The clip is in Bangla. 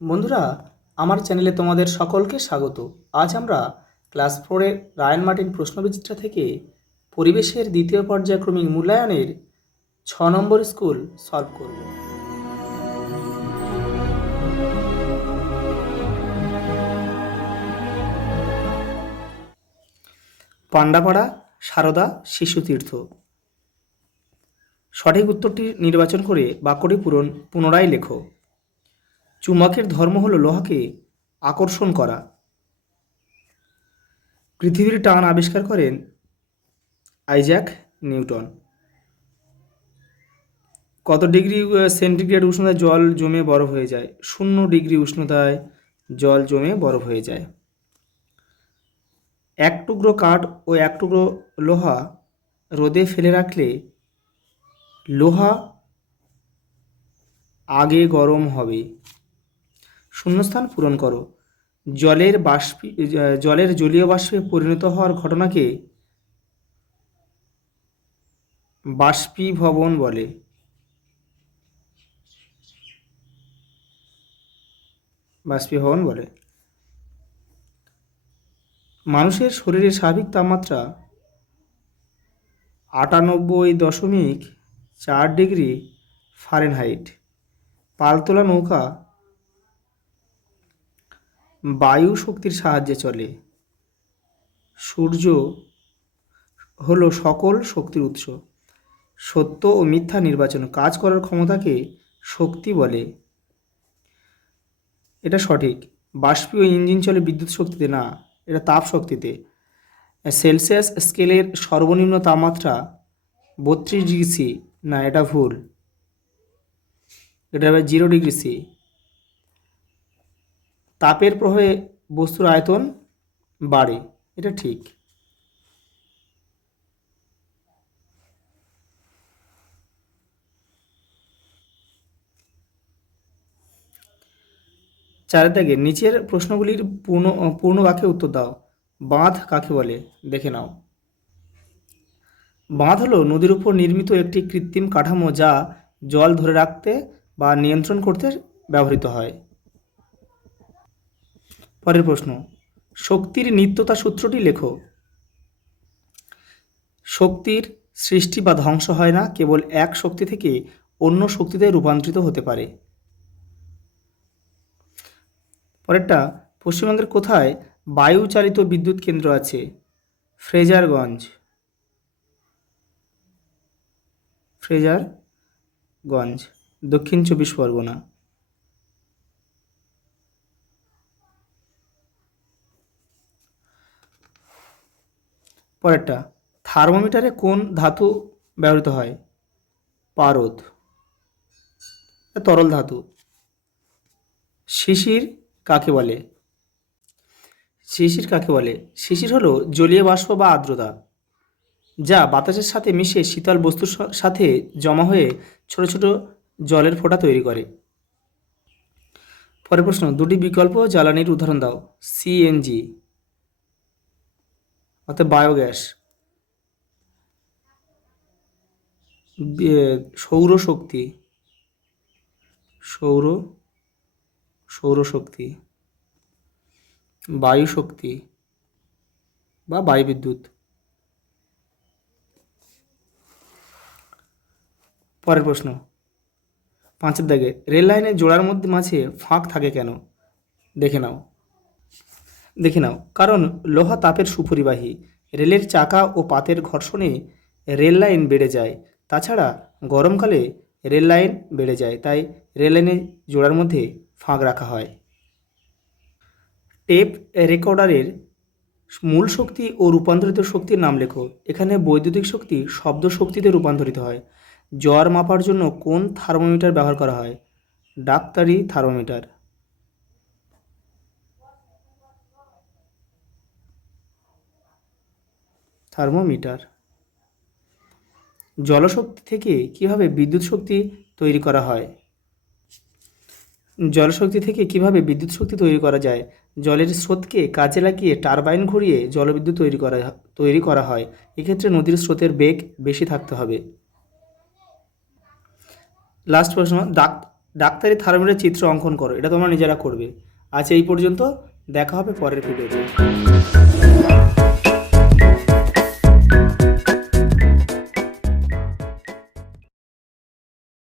বন্ধুরা, আমার চ্যানেলে তোমাদের সকলকে স্বাগত। আজ আমরা ক্লাস 4-এর রায়ান মার্টিন প্রশ্নবিচিত্রা থেকে পরিবেশের দ্বিতীয় পর্যায়ক্রমিক মূল্যায়নের 6 নম্বর স্কুল সলভ করব। পান্ডাপাড়া সারদা শিশুতীর্থ। সঠিক উত্তরটি নির্বাচন করে বাক্যটি পুনরায় লেখো। চুম্বকের ধর্ম হলো লোহাকে আকর্ষণ করা। পৃথিবীর টান আবিষ্কার করেন আইজ্যাক নিউটন। কত ডিগ্রি সেন্টিগ্রেড উষ্ণতায় জল জমে বরফ হয়ে যায়? 0 ডিগ্রি উষ্ণতায় জল জমে বরফ হয়ে যায়। এক টুকরো কাঠ ও এক টুকরো লোহা রোদে ফেলে রাখলে লোহা আগে গরম হবে। শূন্যস্থান পূরণ করো। জলের জলীয় বাষ্পে পরিণত হওয়ার ঘটনাকে বাষ্পীভবন বলে। মানুষের শরীরের স্বাভাবিক তাপমাত্রা 98.4 ডিগ্রি ফারেনহাইট। পালতোলা নৌকা বায়ু শক্তির সাহায্যে চলে। সূর্য হলো সকল শক্তির উৎস। সত্য ও মিথ্যা নির্বাচন। কাজ করার ক্ষমতাকে শক্তি বলে। এটা সঠিক। বাষ্পীয় ইঞ্জিন চলে বিদ্যুৎ শক্তিতে না, এটা তাপ শক্তিতে। সেলসিয়াস স্কেলের সর্বনিম্ন তাপমাত্রা 32 ডিগ্রি সি, না এটা ভুল, এটা হবে 0 ডিগ্রি সি। তাপের প্রভাবে বস্তুর আয়তন বাড়ে, এটা ঠিক। চারের দাগে নিচের প্রশ্নগুলির পূর্ণ বাক্যে উত্তর দাও। বাঁধ কাকে বলে? দেখে নাও। বাঁধ হলো নদীর উপর নির্মিত একটি কৃত্রিম কাঠামো যা জল ধরে রাখতে বা নিয়ন্ত্রণ করতে ব্যবহৃত হয়। পরের প্রশ্ন, শক্তির নিত্যতা সূত্রটি লেখো। শক্তির সৃষ্টি বা ধ্বংস হয় না, কেবল এক শক্তি থেকে অন্য শক্তিতে রূপান্তরিত হতে পারে। পরেরটা, পশ্চিমবঙ্গের কোথায় বায়ু চালিত বিদ্যুৎ কেন্দ্র আছে? ফ্রেজারগঞ্জ। দক্ষিণ 24 পরগনা। পরেরটা, থার্মোমিটারে কোন ধাতু ব্যবহৃত হয়? পারদ, তরল ধাতু। শিশির কাকে বলে? শিশির হলো জলীয় বাষ্প বা আর্দ্রতা যা বাতাসের সাথে মিশে শীতল বস্তুর সাথে জমা হয়ে ছোট ছোট জলের ফোঁটা তৈরি করে। পরের প্রশ্ন, দুটি বিকল্প জ্বালানির উদাহরণ দাও। সিএনজি অর্থাৎ বায়োগ্যাস, সৌরশক্তি, বায়ু শক্তি বা বায়ু বিদ্যুৎ। পরের প্রশ্ন, 5-এর দাগে রেল লাইনের জোড়ার মাঝে ফাঁক থাকে কেন? দেখে নাও। কারণ লোহা তাপের সুপরিবাহী। রেলের চাকা ও পাতের ঘর্ষণে রেল লাইন বেড়ে যায়। তাছাড়া গরমকালে রেল লাইন বেড়ে যায়, তাই রেল লাইনের জোড়ার মধ্যে ফাঁক রাখা হয়। টেপ রেকর্ডারের মূল শক্তি ও রূপান্তরিত শক্তির নাম লেখো। এখানে বৈদ্যুতিক শক্তি শব্দ শক্তিতে রূপান্তরিত হয়। জ্বর মাপার জন্য কোন থার্মোমিটার ব্যবহার করা হয়? ডাক্তারি থার্মোমিটার। জলশক্তি থেকে কিভাবে বিদ্যুৎ শক্তি তৈরি করা হয়? বিদ্যুৎ শক্তি তৈরি করা যায়? জলের স্রোতকে কাজে লাগিয়ে টারবাইন ঘুরিয়ে জলবিদ্যুৎ তৈরি করা হয়। এক্ষেত্রে নদীর স্রোতের বেগ বেশি থাকতে হবে। লাস্ট প্রশ্ন, ডাক্তারি থার্মোমিটারের চিত্র অঙ্কন করো, এটা তোমরা নিজেরা করবে। আজ এই পর্যন্ত, দেখা হবে পরের ভিডিওতে।